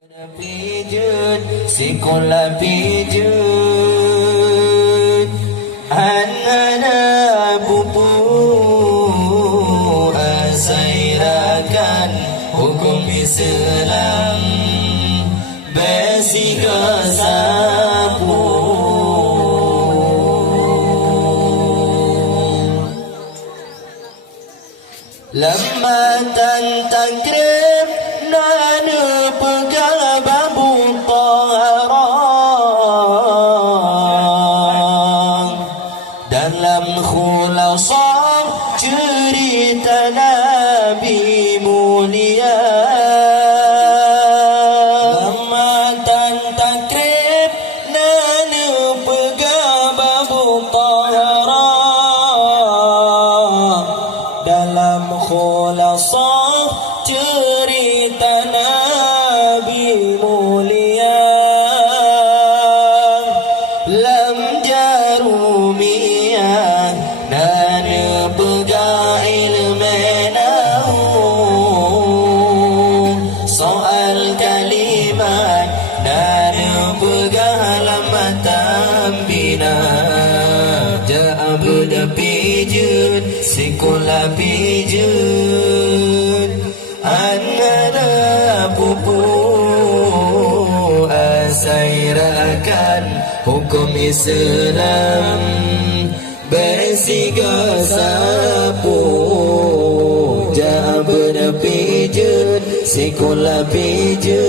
pijut sekolah pijut anak pupu asairakan hukum Islam besi kesapu lematan takrib nanu pegang babu taharang dalam khulasah cerita Nabi mulia lematan takrib nanu pegang babu taharang dalam khulasah cerita Nabi mulia lam jarumiyah dan pegang ilmenahu soal kalimat dan pegang lamatan bina ja'abud pijut sekolah pijut anak pupu asairakan hukum Islam bersiga sapu ja'abud pijut sekolah pijut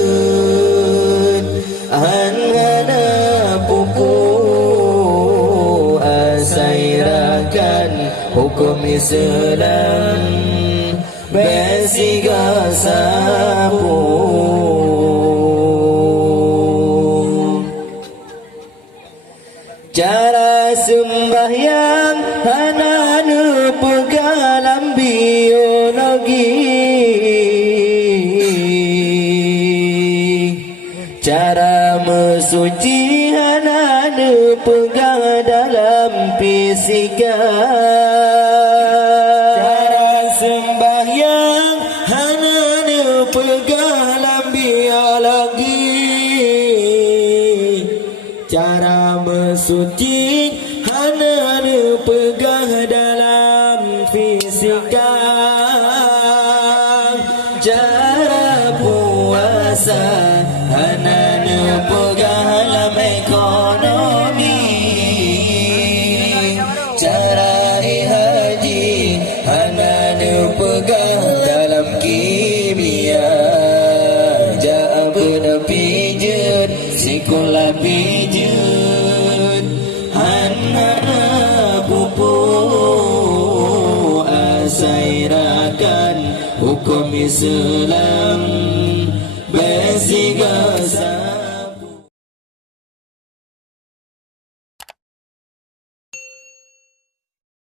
anak pupu asairakan hukum Islam bersiga sapu cara sembahyang hananu pegalam biologi cara mesuci hananu pegang dalam fisika sembahyang hananu pegang biologi cara mesuci hananu pegang dalam fisika cara puasa hananu pegang dalam ekonomi cara haji hananu pegang dalam kimia ja'abud pijut sekolah pijut hanana pupu asairakan hukum Islam bersiga